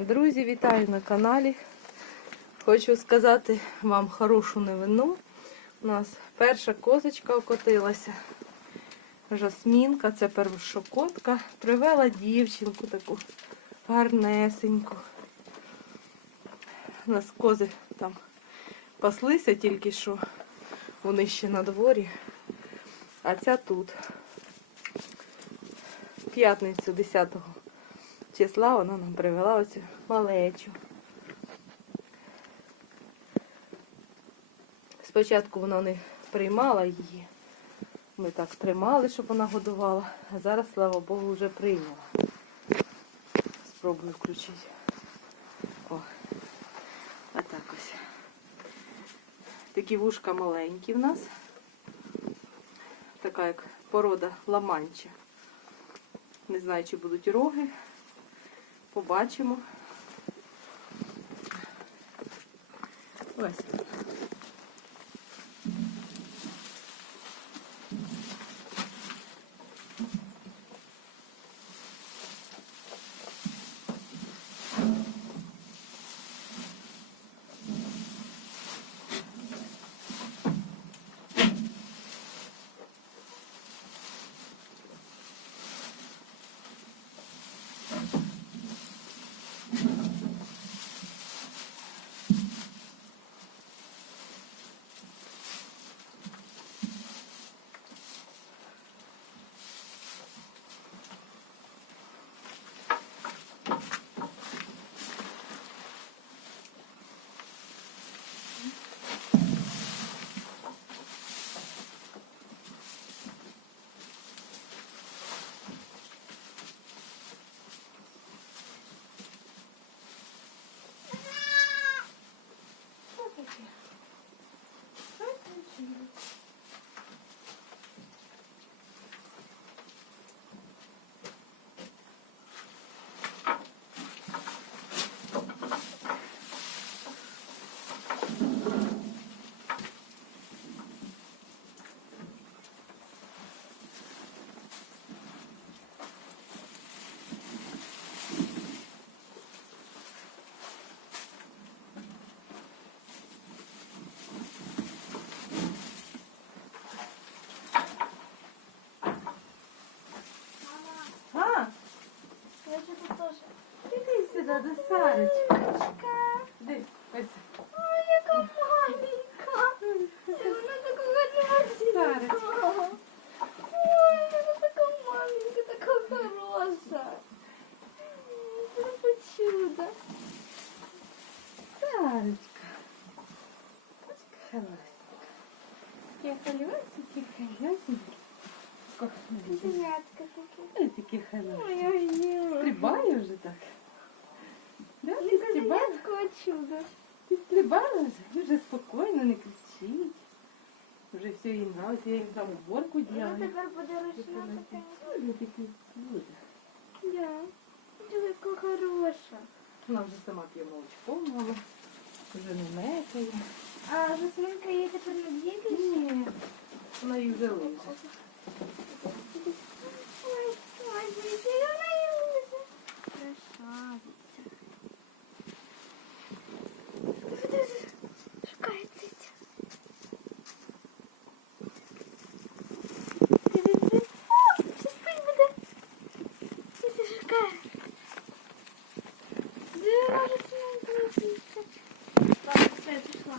Друзі, вітаю на каналі. Хочу сказати вам хорошу новину. У нас перша козочка окотилася. Жасмінка, це першокотка. Привела дівчинку таку гарнесеньку. У нас кози там паслися тільки що. Вони ще на дворі. А ця тут. П'ятницю 10 числа вона нам привела оцю малечу. Спочатку вона не приймала її. Ми так тримали, щоб вона годувала, а зараз, слава Богу, вже прийняла. Спробую включити. О, отак ось. Такі вушка маленькі в нас. Така як порода ламанча. Не знаю, чи будуть роги. Побачимо. Ось. до Сарочка. Дивись, ось. Ой, яка маленька. Вона ну така гарненька. Сарочка. Ой, вона така маленька, така хороша. Просто чудо. Сарочка. Сарочка хорошенька. Я холюсенький, холюсенький. Девятка такая. Ой, такі. Ой, ой, ой. Стрибає вже так. Да, ти Яка стрибала? чудо. Ти стрибала вже? Спокійно, не кричить. Вже все їй нравиться, я їм там уборку Ну, делаю. тепер буде ручна така. Такий чудо. Да. Ти така хороша. Вона вже сама п'є молочко, мама. Вже не мекає. А Жасминка їй тепер не діти? Ні, вона їй вже Все, я пішла.